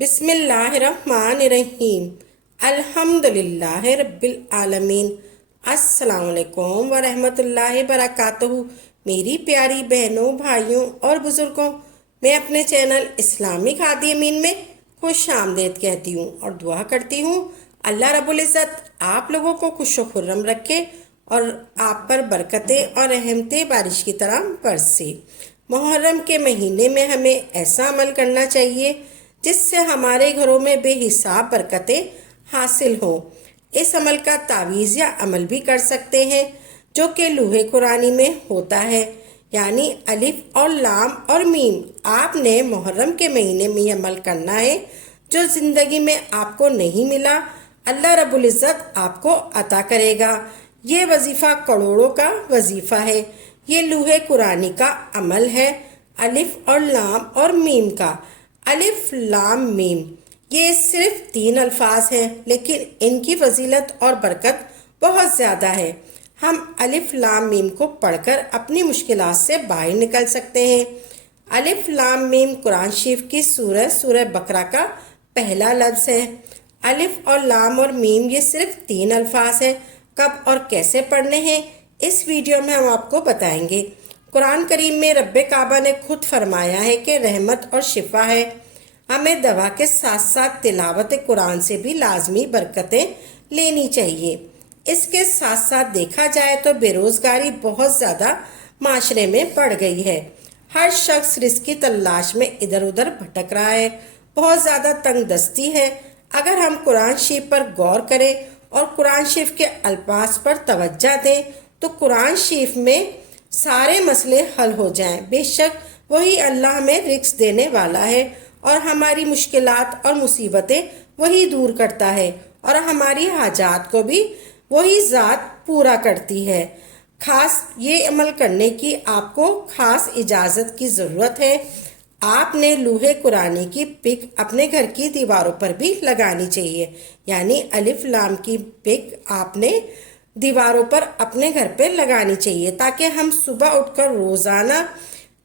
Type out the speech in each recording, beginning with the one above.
बिस्मिल्लाहिर्रहमानिर्रहीम। अल्हम्दुलिल्लाह रब्बिल आलमीन। अस्सलाम वालेकुम व रहमतुल्लाहि बरकातहू। मेरी प्यारी बहनों, भाइयों और बुजुर्गों, मैं अपने चैनल इस्लामी खादी अमीन में खुश आमदेद कहती हूँ और दुआ करती हूँ अल्लाह रब्बुल इज़्ज़त आप लोगों को खुश व खुर्रम रखे और आप पर बरकतें और रहमतें बारिश की तरह बरसे। मुहर्रम के महीने में हमें ऐसा अमल करना चाहिए जिससे हमारे घरों में बेहिसाब बरकतें हासिल हों। इस अमल का तावीज़ या अमल भी कर सकते हैं जो कि लूहे कुरानी में होता है, यानी अलिफ और लाम और मीम। आपने मुहर्रम के महीने में ये अमल करना है जो ज़िंदगी में आपको नहीं मिला, अल्लाह रब्बुल इज़्ज़त आपको अता करेगा। ये वजीफ़ा करोड़ों का वजीफ़ा है। ये लूहे कुरानी का अमल है, अलिफ और लाम और मीम का। अलिफ लाम मीम ये सिर्फ 3 अल्फाज हैं, लेकिन इनकी फजीलत और बरकत बहुत ज़्यादा है। हम अलिफ लाम मीम को पढ़कर अपनी मुश्किलात से बाहर निकल सकते हैं। अलिफ लाम मीम कुरान शरीफ की सूरह बकरा का पहला लफ्ज़ है। अलिफ और लाम और मीम ये सिर्फ 3 अल्फाज हैं। कब और कैसे पढ़ने हैं इस वीडियो में हम आपको बताएंगे। कुरान करीम में रब्बे काबा ने खुद फरमाया है कि रहमत और शिफा है। हमें दवा के साथ साथ तिलावत कुरान से भी लाजमी बरकतें लेनी चाहिए। इसके साथ साथ देखा जाए तो बेरोज़गारी बहुत ज़्यादा माशरे में बढ़ गई है। हर शख्स रिज़्क़ की तलाश में इधर उधर भटक रहा है। बहुत ज़्यादा तंग दस्ती है। अगर हम कुरान शरीफ पर गौर करें और कुरान शरीफ के अल्फाज पर तवज्जो दें तो कुरान शरीफ में सारे मसले हल हो जाएं। बेशक वही अल्लाह हमें रिज़्क़ देने वाला है और हमारी मुश्किलात और मुसीबतें वही दूर करता है और हमारी हाजात को भी वही ज़ात पूरा करती है। खास ये अमल करने की आपको खास इजाज़त की ज़रूरत है। आपने लूहे कुरानी की पिक अपने घर की दीवारों पर भी लगानी चाहिए, यानी अलिफ लाम की पिक आपने दीवारों पर अपने घर पे लगानी चाहिए ताकि हम सुबह उठकर रोज़ाना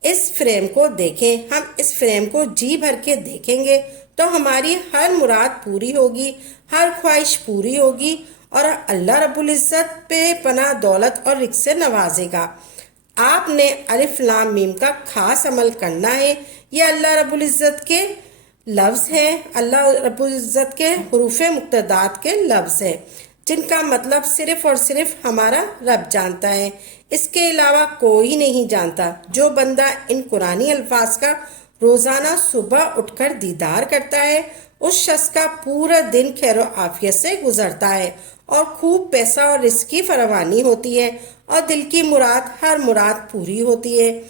इस फ्रेम को देखें। हम इस फ्रेम को जी भर के देखेंगे तो हमारी हर मुराद पूरी होगी, हर ख्वाहिश पूरी होगी और अल्लाह रब्बुल इज़्ज़त पे पनाह दौलत और रिज़्क़ से नवाजेगा। आपने अलिफ लाम मीम का खास अमल करना है। ये अल्लाह रब्बुल इज़्ज़त के लफ्ज़ हैं, अल्लाह रब्बुल इज़्ज़त के हुरूफ़ मुक़्तदात के लफ्ज़ हैं जिनका मतलब सिर्फ़ और सिर्फ हमारा रब जानता है, इसके अलावा कोई नहीं जानता। जो बंदा इन कुरानी अल्फाज का रोज़ाना सुबह उठकर दीदार करता है उस शख्स का पूरा दिन खैर आफियत से गुजरता है और खूब पैसा और रिज़्क़ की फरावानी होती है और दिल की मुराद हर मुराद पूरी होती है।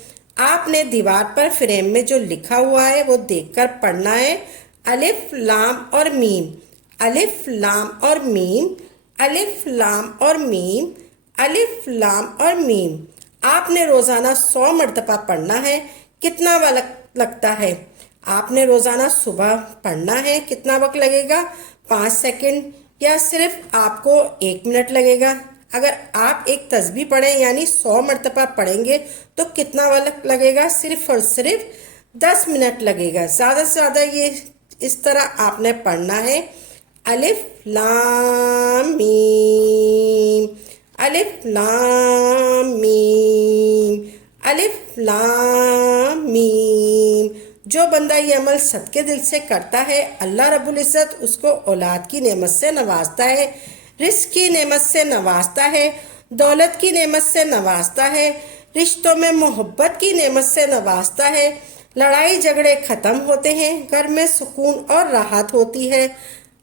आपने दीवार पर फ्रेम में जो लिखा हुआ है वो देखकर पढ़ना है। अलिफ लाम और मीम, अलिफ लाम और मीम, अलिफ लाम और मीम, अलिफ लाम और मीम। आपने रोज़ाना 100 मरतबा पढ़ना है। कितना वक्त लगता है? आपने रोज़ाना सुबह पढ़ना है। कितना वक्त लगेगा? 5 सेकंड या सिर्फ आपको 1 मिनट लगेगा? अगर आप एक तस्बीह पढ़ें यानी 100 मरतबा पढ़ेंगे तो कितना वक्त लगेगा? सिर्फ और सिर्फ 10 मिनट लगेगा। ज़्यादा से ज़्यादा ये इस तरह आपने पढ़ना है। अलिफ लाम मीम, अलिफ लाम मीम, अलिफ लाम मीम। जो बंदा ये अमल सदके दिल से करता है अल्लाह रब्बुल इज़्ज़त उसको औलाद की नेमत से नवाजता है, रिज़्क़ की नेमत से नवाजता है, दौलत की नेमत से नवाजता है, रिश्तों में मोहब्बत की नेमत से नवाजता है। लड़ाई झगड़े ख़त्म होते हैं, घर में सुकून और राहत होती है।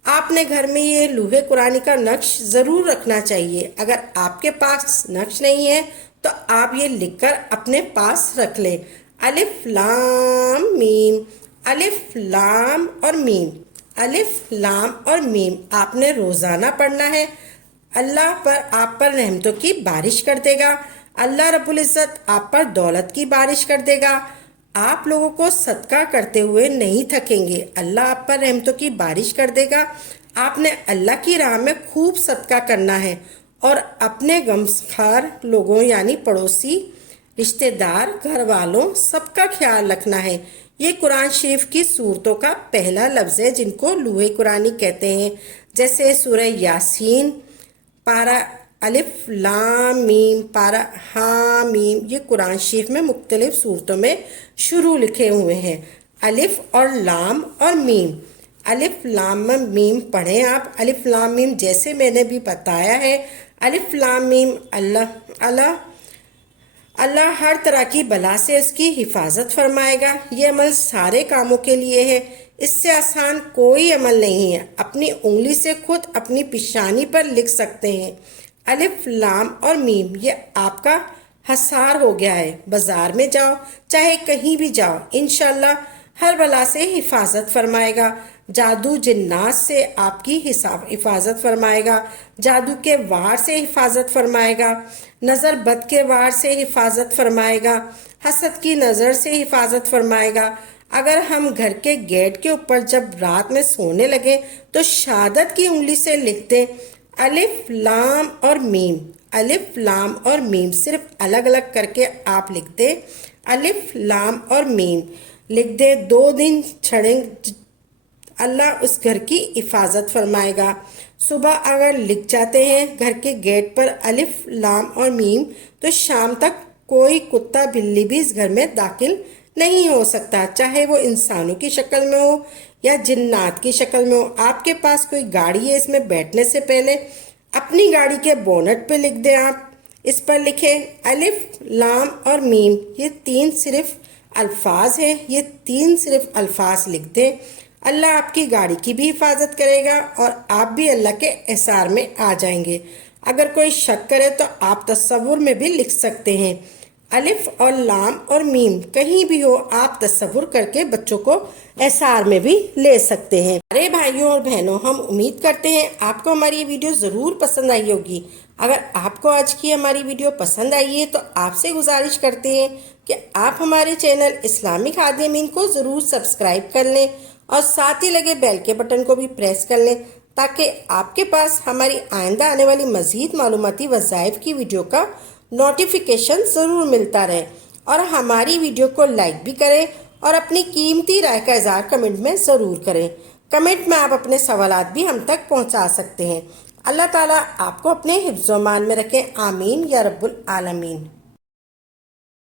आपने घर में ये लूहे कुरानी का नक्श ज़रूर रखना चाहिए। अगर आपके पास नक्श नहीं है तो आप ये लिखकर अपने पास रख लें। अलिफ लाम मीम, अलिफ लाम और मीम, अलिफ लाम और मीम आपने रोज़ाना पढ़ना है। अल्लाह पर आप पर रहमतों की बारिश कर देगा। अल्लाह रब्बुल इज़्ज़त आप पर दौलत की बारिश कर देगा। आप लोगों को सदका करते हुए नहीं थकेंगे। अल्लाह आप पर रहमतों की बारिश कर देगा। आपने अल्लाह की राह में खूब सदका करना है और अपने गमखार लोगों यानी पड़ोसी, रिश्तेदार, घर वालों सबका ख्याल रखना है یہ قرآن شریف کی صورتوں کا پہلا لفظ ہے جن کو لوح قرآنی کہتے ہیں، جیسے سورہ یاسین، پارہ الف لام میم، پارہ حامیم۔ یہ قرآن شریف میں مختلف صورتوں میں شروع لکھے ہوئے ہیں، الف اور لام اور میم۔ الف لام میم پڑھیں آپ، الف لام میم جیسے میں نے بھی بتایا ہے، الف لام میم اللہ ہر طرح کی بلا سے اس کی حفاظت فرمائے گا۔ یہ عمل سارے کاموں کے لیے ہے، اس سے آسان کوئی عمل نہیں ہے۔ اپنی انگلی سے خود اپنی پیشانی پر لکھ سکتے ہیں، الف لام اور میم۔ یہ آپ کا حصار ہو گیا ہے۔ بازار میں جاؤ، چاہے کہیں بھی جاؤ، انشاءاللہ ہر بلا سے حفاظت فرمائے گا۔ جادو جنات سے آپ کی حفاظت فرمائے گا، جادو کے وار سے حفاظت فرمائے گا، نظر بد کے وار سے حفاظت فرمائے گا، حسد کی نظر سے حفاظت فرمائے گا۔ اگر ہم گھر کے گیٹ کے اوپر جب رات میں سونے لگیں تو شہادت کی انگلی سے لکھ دیں الف لام اور میم۔ الف لام اور میم صرف الگ الگ کر کے آپ لکھ دیں، الف لام اور میم لکھ دیں، 2 دن چھڑیں، اللہ اس گھر کی حفاظت فرمائے گا۔ صبح اگر لکھ جاتے ہیں گھر کے گیٹ پر الف لام اور میم تو شام تک کوئی کتا بلی بھی اس گھر میں داخل نہیں ہو سکتا، چاہے وہ انسانوں کی شکل میں ہو یا جنات کی شکل میں ہو۔ آپ کے پاس کوئی گاڑی ہے، اس میں بیٹھنے سے پہلے اپنی گاڑی کے بونٹ پہ لکھ دیں، آپ اس پر لکھیں الف لام اور میم۔ یہ 3 صرف الفاظ ہیں، یہ 3 صرف الفاظ لکھ دیں، اللہ آپ کی گاڑی کی بھی حفاظت کرے گا اور آپ بھی اللہ کے احصار میں آ جائیں گے۔ اگر کوئی شک کرے تو آپ تصور میں بھی لکھ سکتے ہیں، الف اور لام اور میم کہیں بھی ہو آپ تصور کر کے بچوں کو احصار میں بھی لے سکتے ہیں۔ ارے بھائیوں اور بہنوں، ہم امید کرتے ہیں آپ کو ہماری یہ ویڈیو ضرور پسند آئی ہوگی۔ اگر آپ کو آج کی ہماری ویڈیو پسند آئی ہے تو آپ سے گزارش کرتے ہیں کہ آپ ہمارے چینل اسلامک خادمین کو ضرور سبسکرائب کر لیں اور ساتھ ہی لگے بیل کے بٹن کو بھی پریس کر لیں تاکہ آپ کے پاس ہماری آئندہ آنے والی مزید معلوماتی وظائف کی ویڈیو کا نوٹیفیکیشن ضرور ملتا رہے، اور ہماری ویڈیو کو لائک بھی کریں اور اپنی قیمتی رائے کا اظہار کمنٹ میں ضرور کریں۔ کمنٹ میں آپ اپنے سوالات بھی ہم تک پہنچا سکتے ہیں۔ اللہ تعالیٰ آپ کو اپنے حفظ و امان میں رکھیں، آمین یا رب العالمین۔